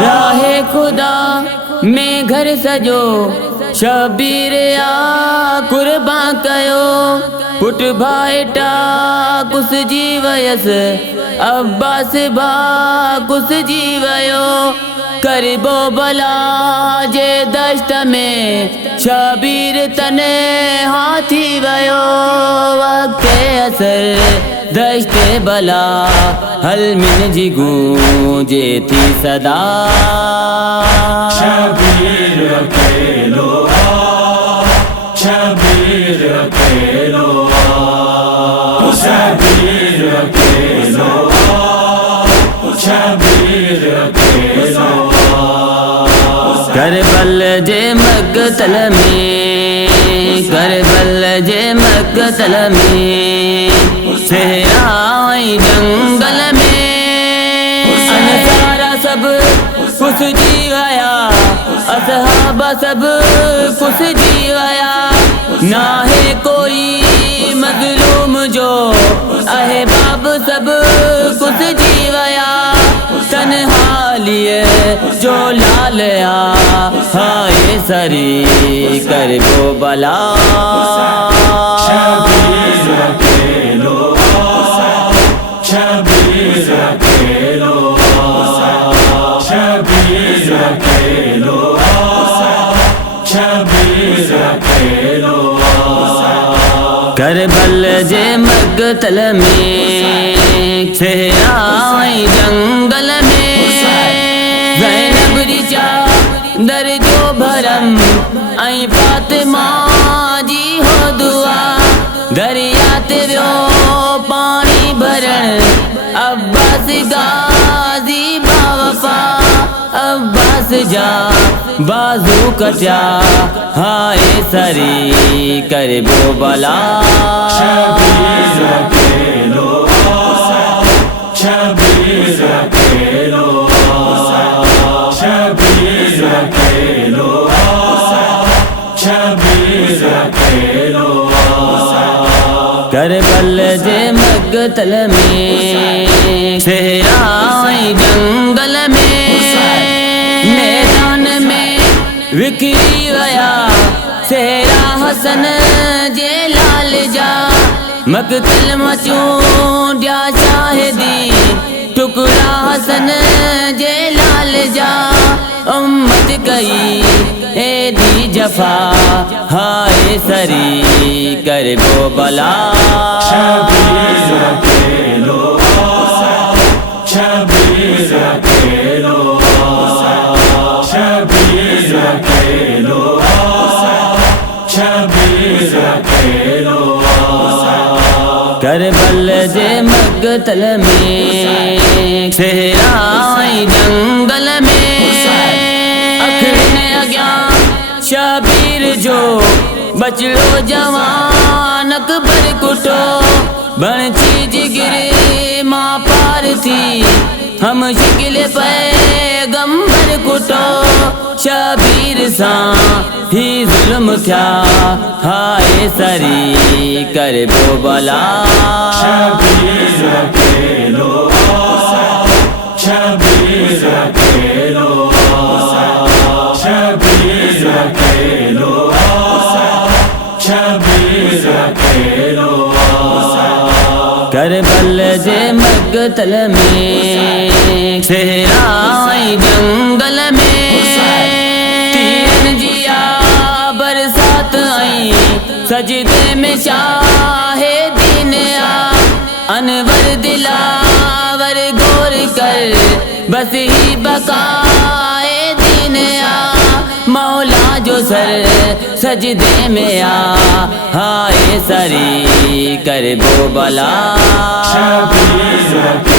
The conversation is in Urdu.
راہ خدا میں گھر سجو شبیر آ قربان کیو پٹ بھائٹا کس جیویس عباس بھا کس جیویو کربو بلا جے دشت میں شبیر تنے ہاتھی ویو وقت اثر دشت بلا حل من جی گونجے تھی صدا شبیر اکیلو شبیر اکیلو شبیر اکیلو شبیر اکیلو کربل جے مقتل میں کربل جے مقتل میں صحرائی جنگل میں انصارا سب کچھ جی گیا اصحاب سب کچھ جی گیا نہ ہے کوئی مظلوم جو احباب سب کچھ جی گیا تنہا لیے جو لالیا ہائے سری کربو بلا شبیر اکیلو شبیر اکیلو شبیر اکیلو شبیر اکیلو کربل جے مقتل میں صحرائی جنگل میں زینب رچا در جو بھرم ائیں فاطمہ جی ہو دعا دریا تیرو پانی بھرن عباس غازی باوفا عباس جا بازو کٹیا ہائے سری کربو بلا شبیر اکیلو شبیر اکیلو شبیر اکیلو شبیر اکیلو کربل جے مقتل میں صحرائی جنگل میں میدان میں وکری گیا صحرا حسن جے لال جا مقتل مچوں ڈیا شاہدی ٹکڑا حسن جے لال جا امت کئی اے دی جفا ہائے سری کربو بلا شبیر اکیلو شبیر اکیلو شبیر اکیلو شبیر اکیلو کربل جے مقتل میں صحرائی جنگل میں اکھڑنے اگیا شبیر جو بچڑو جوان اکبر کٹو بنچی جگر ماں پار تھی ہم شکل پیغمبر کٹو شبیر ساں ہی ظلم تھیا ہائے سری کربو بلا شبیر اکیلو شبیر اکیلو شبیر اکیلو شبیر اکیلو کربل جے مقتل میں صحرائی جنگل میں تین جیا برسات آئیں سجدے میں شاہ دین آ انور دلاور گور کر بس ہی بقائے دین آ مولا جو سر سجدے میں آ ہائے سری کربو بلا شبیر